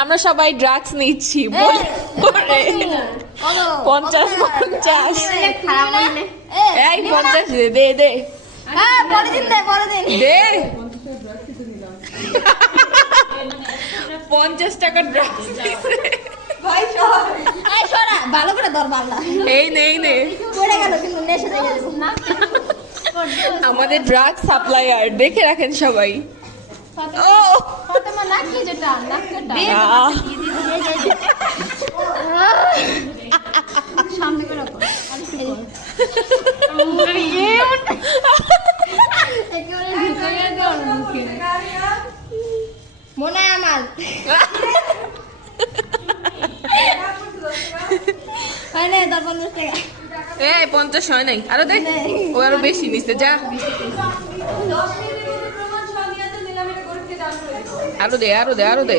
আমরা সবাই ড্রাগস নিচ্ছি 50 50 এই 50 দে দে দে 50 টাকা ড্রাগস ভালো করে ধর বাল্লা এই নে এই নে পড়ে গেল কিন্তু নেশে থেকে যাবো না আমাদের ড্রাগ সাপ্লায়ার দেখে রাখেন সবাই ও ফাতেমা নাকি যেটা নাকটা আহ, সামনে করে রাখো একেবারে ভিতরে দাও মুখে মনে হয় আমার হয় না 50 টাকা এই 50 হয় নাই আরো দেখ ও আরো বেশি নিছে যা আরো দে আরো দে আরো দে